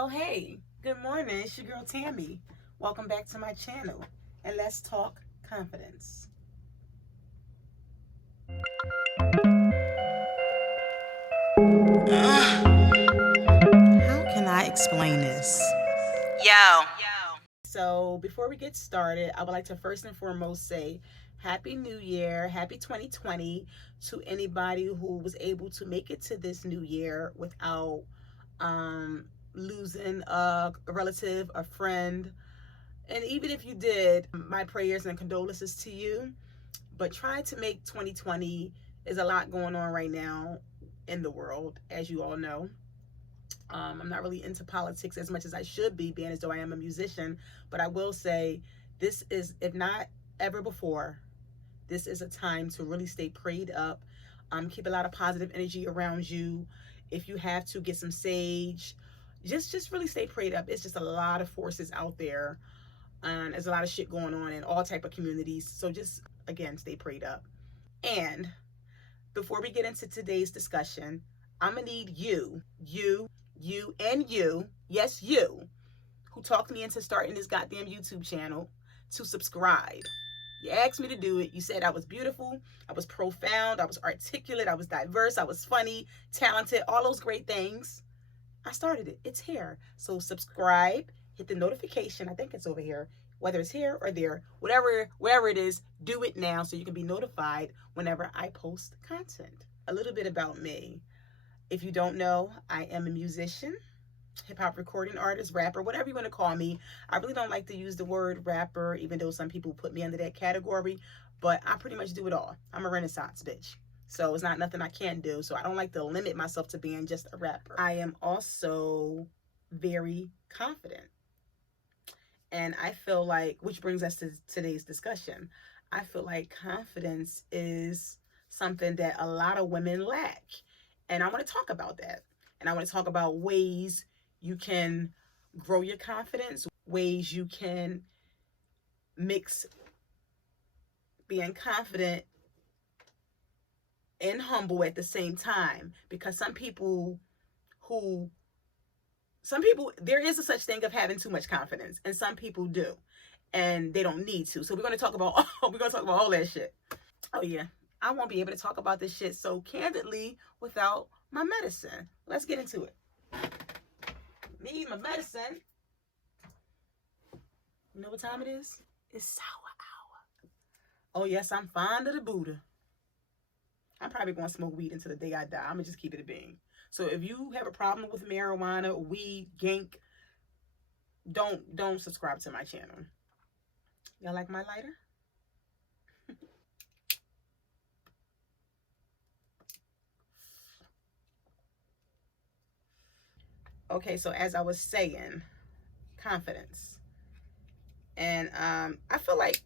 Oh, hey, good morning. It's your girl Tammy. Welcome back to my channel, and let's talk confidence. How can I explain this? Yo. So, before we get started, I would like to first and foremost say Happy New Year, Happy 2020 to anybody who was able to make it to this new year without um, losing a relative, a friend. And even if you did, my prayers and condolences to you. But try to make 2020 is a lot going on right now in the world, as you all know. I'm not really into politics as much as I should be, being as though I am a musician. But I will say this is, if not ever before, this is a time to really stay prayed up. Keep a lot of positive energy around you. If you have to, get some sage. Just really stay prayed up. It's just a lot of forces out there, and there's a lot of shit going on in all type of communities. So just again, stay prayed up. And before we get into today's discussion, I'm gonna need you, yes, you, who talked me into starting this goddamn YouTube channel, to subscribe. You asked me to do it. You said I was beautiful, I was profound, I was articulate, I was diverse, I was funny, talented, all those great things. I started it. It's here. So subscribe, hit the notification. I think it's over here. Whether it's here or there, wherever it is, do it now so you can be notified whenever I post content. A little bit about me. If you don't know, I am a musician, hip-hop recording artist, rapper, whatever you want to call me. I really don't like to use the word rapper, even though some people put me under that category, but I pretty much do it all. I'm a Renaissance bitch. So it's not nothing I can't do. So I don't like to limit myself to being just a rapper. I am also very confident. And I feel like, which brings us to today's discussion, I feel like confidence is something that a lot of women lack. And I want to talk about that. And I want to talk about ways you can grow your confidence, ways you can mix being confident and humble at the same time. Because some people, there is a such thing of having too much confidence, and some people do, and they don't need to. So we're going to talk about all that shit. Oh yeah, I won't be able to talk about this shit so candidly without my medicine. Let's get into it. Need my medicine. You know what time it is? It's sour hour. Oh yes, I'm fond of the Buddha. I'm probably going to smoke weed until the day I die. I'm going to just keep it a bean. So if you have a problem with marijuana, weed, gank, don't subscribe to my channel. Y'all like my lighter? Okay, so as I was saying, confidence. And I feel like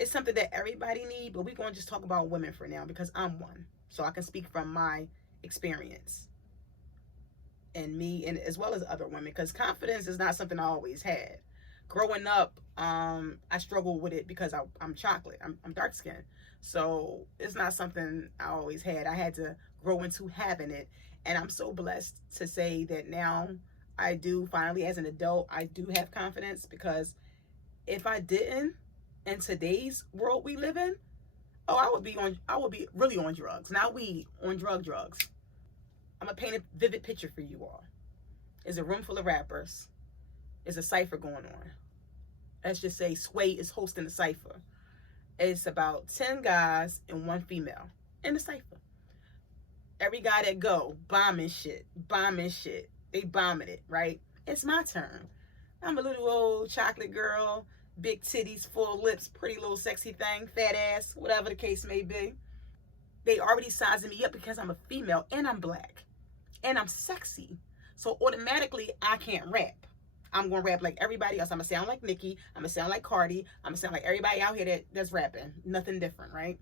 it's something that everybody needs, but we're going to just talk about women for now because I'm one. So I can speak from my experience and me, and as well as other women, because confidence is not something I always had. Growing up, I struggled with it because I'm chocolate. I'm dark skinned. So it's not something I always had. I had to grow into having it. And I'm so blessed to say that now I do, finally, as an adult, I do have confidence, because if I didn't, in today's world we live in, oh, I would be really on drugs. Not weed, on drugs. I'm gonna paint a vivid picture for you all. There's a room full of rappers. There's a cipher going on. Let's just say Sway is hosting the cipher. It's about 10 guys and 1 female in the cipher. Every guy that go, bombing shit. They bombing it, right? It's my turn. I'm a little old chocolate girl, big titties, full lips, pretty little sexy thing, fat ass, whatever the case may be. They already sizing me up because I'm a female and I'm black and I'm sexy. So automatically I can't rap. I'm going to rap like everybody else. I'm going to sound like Nicki. I'm going to sound like Cardi. I'm going to sound like everybody out here that's rapping. Nothing different, right?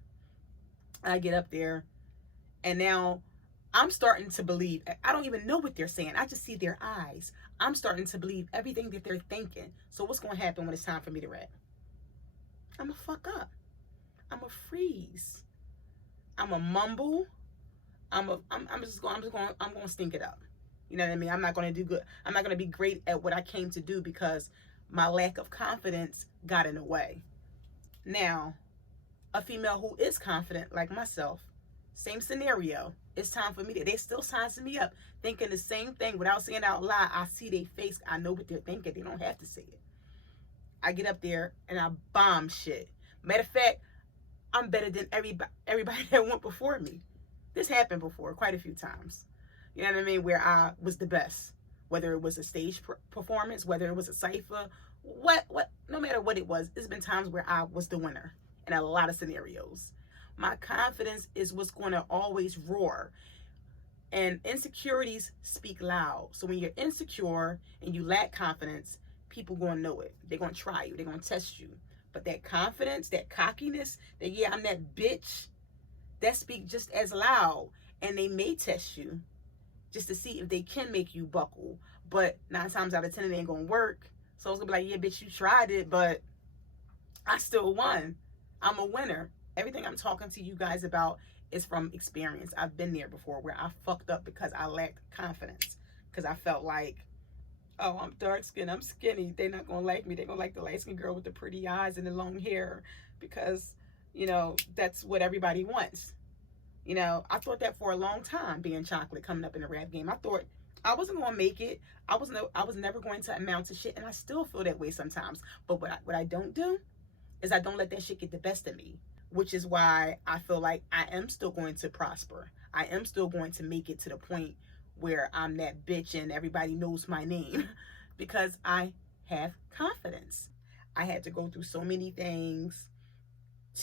I get up there, and now I'm starting to believe. I don't even know what they're saying. I just see their eyes. I'm starting to believe everything that they're thinking. So what's going to happen when it's time for me to rap? I'm going to fuck up. I'm going to freeze. I'm going to mumble. I'm going to stink it up. You know what I mean? I'm not going to do good. I'm not going to be great at what I came to do because my lack of confidence got in the way. Now, a female who is confident, like myself, same scenario. It's time for me to, they still sizing me up, thinking the same thing without saying it out loud. I see their face. I know what they're thinking. They don't have to say it. I get up there and I bomb shit. Matter of fact, I'm better than everybody that went before me. This happened before quite a few times. You know what I mean? Where I was the best. Whether it was a stage performance, whether it was a cipher, no matter what it was, it's been times where I was the winner in a lot of scenarios. My confidence is what's going to always roar. And insecurities speak loud. So when you're insecure and you lack confidence, people going to know it. They're going to try you. They're going to test you. But that confidence, that cockiness, that yeah, I'm that bitch, that speak just as loud. And they may test you just to see if they can make you buckle. But 9 times out of 10, it ain't going to work. So it's going to be like, yeah, bitch, you tried it, but I still won. I'm a winner. Everything I'm talking to you guys about is from experience. I've been there before where I fucked up because I lacked confidence. Because I felt like, oh, I'm dark skinned, I'm skinny. They're not going to like me. They're going to like the light skinned girl with the pretty eyes and the long hair because, you know, that's what everybody wants. You know, I thought that for a long time, being chocolate, coming up in the rap game. I thought I wasn't going to make it. I was never going to amount to shit. And I still feel that way sometimes. But what I don't do is I don't let that shit get the best of me, which is why I feel like I am still going to prosper. I am still going to make it to the point where I'm that bitch and everybody knows my name because I have confidence. I had to go through so many things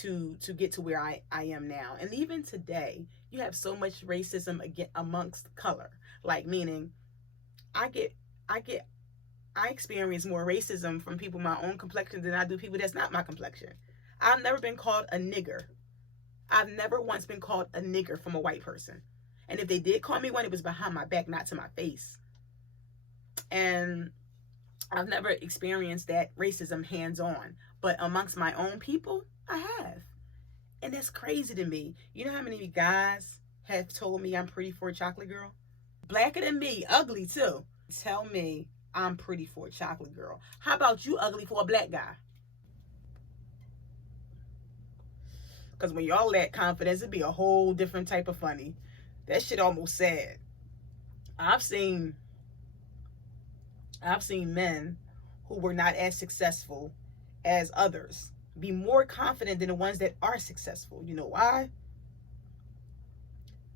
to get to where I am now. And even today, you have so much racism amongst color. Like, meaning I experience more racism from people my own complexion than I do people that's not my complexion. I've never been called a nigger. I've never once been called a nigger from a white person. And if they did call me one, it was behind my back, not to my face. And I've never experienced that racism hands-on. But amongst my own people, I have. And that's crazy to me. You know how many guys have told me I'm pretty for a chocolate girl? Blacker than me, ugly too. Tell me I'm pretty for a chocolate girl. How about you ugly for a black guy? Because when y'all lack confidence, it'd be a whole different type of funny. That shit almost sad. I've seen men who were not as successful as others be more confident than the ones that are successful. You know why?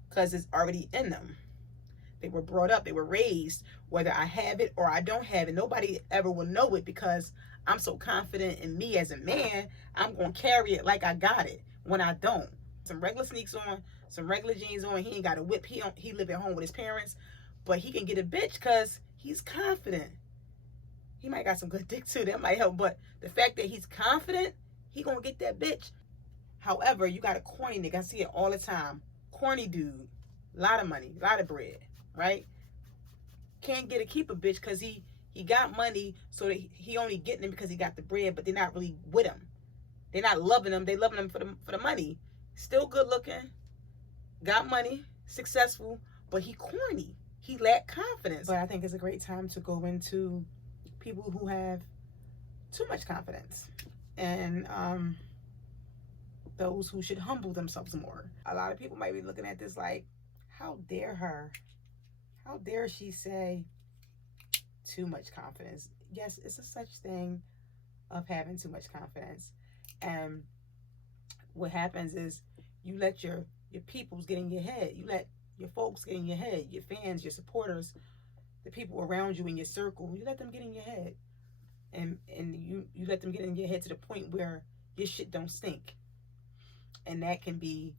Because it's already in them. They were brought up, they were raised, whether I have it or I don't have it. Nobody ever will know it because I'm so confident in me as a man, I'm going to carry it like I got it when I don't. Some regular sneaks on, some regular jeans on. He ain't got a whip. He live at home with his parents, but he can get a bitch because he's confident. He might got some good dick too. That might help. But the fact that he's confident, he gonna get that bitch. However, you got a corny nigga. I see it all the time. Corny dude, a lot of money, a lot of bread, right? Can't keep a bitch because he got money, so that he only getting them because he got the bread, but they're not really with him. They're not loving him. They loving him for the money. Still good looking, got money, successful, but he corny. He lacked confidence. But I think it's a great time to go into people who have too much confidence and those who should humble themselves more. A lot of people might be looking at this like, how dare her? How dare she say too much confidence? Yes, it's a such thing of having too much confidence. And what happens is you let your peoples get in your head. You let your folks get in your head, your fans, your supporters, the people around you in your circle. You let them get in your head. And you let them get in your head to the point where your shit don't stink. And that can be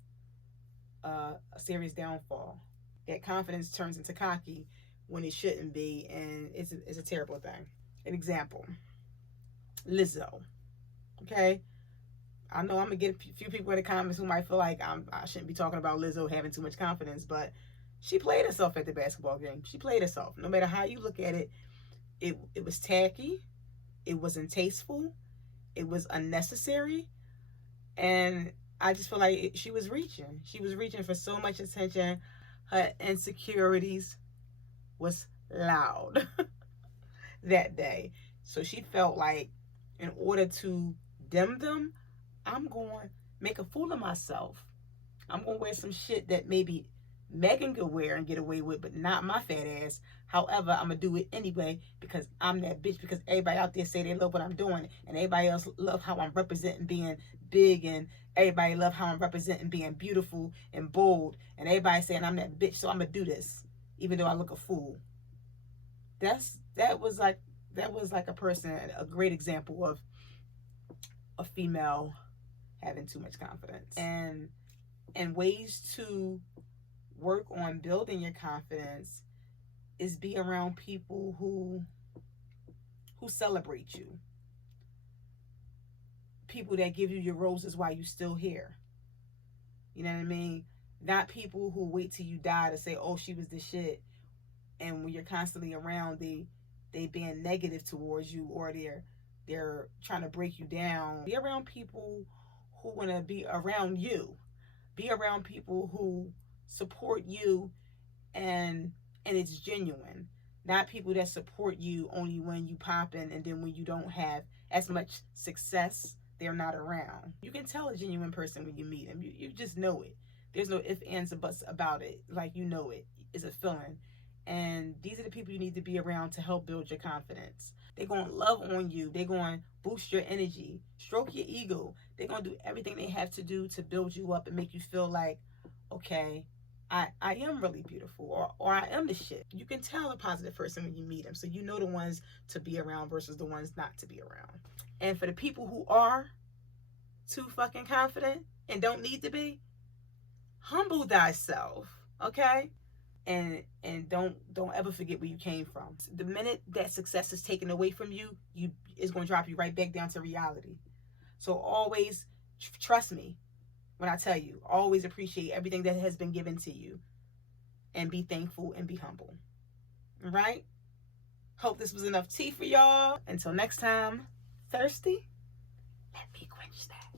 a serious downfall. That confidence turns into cocky when it shouldn't be, and it's a terrible thing. An example, Lizzo. Okay? I know I'm going to get a few people in the comments who might feel like I shouldn't be talking about Lizzo having too much confidence, but she played herself at the basketball game. She played herself. No matter how you look at it, it was tacky. It wasn't tasteful. It was unnecessary. And I just feel like she was reaching. She was reaching for so much attention. Her insecurities was loud that day. So she felt like in order to dim them, I'm going to make a fool of myself. I'm going to wear some shit that maybe Megan could wear and get away with, but not my fat ass. However, I'm going to do it anyway because I'm that bitch, because everybody out there say they love what I'm doing, and everybody else love how I'm representing being big, and everybody love how I'm representing being beautiful and bold, and everybody saying I'm that bitch, so I'm going to do this even though I look a fool. That was like a person, a great example of a female having too much confidence. And ways to work on building your confidence is be around people who celebrate you. People that give you your roses while you still here. You know what I mean? Not people who wait till you die to say, oh, she was the shit. And when you're constantly around, they being negative towards you, or they're trying to break you down. Be around people who want to be around you. Be around people who support you and it's genuine. Not people that support you only when you popping, and then when you don't have as much success, they're not around. You can tell a genuine person when you meet them. You just know it. There's no ifs, ands, or buts about it. Like, you know it. It's a feeling. And these are the people you need to be around to help build your confidence. They're going to love on you. They're going to boost your energy, stroke your ego. They're going to do everything they have to do to build you up and make you feel like, okay, I am really beautiful, or I am the shit. You can tell a positive person when you meet them. So you know the ones to be around versus the ones not to be around. And for the people who are too fucking confident and don't need to be, humble thyself, okay? And don't ever forget where you came from. The minute that success is taken away from you, it's going to drop you right back down to reality. So always trust me when I tell you, always appreciate everything that has been given to you, and be thankful and be humble. All right? Hope this was enough tea for y'all. Until next time, thirsty? Let me quench that.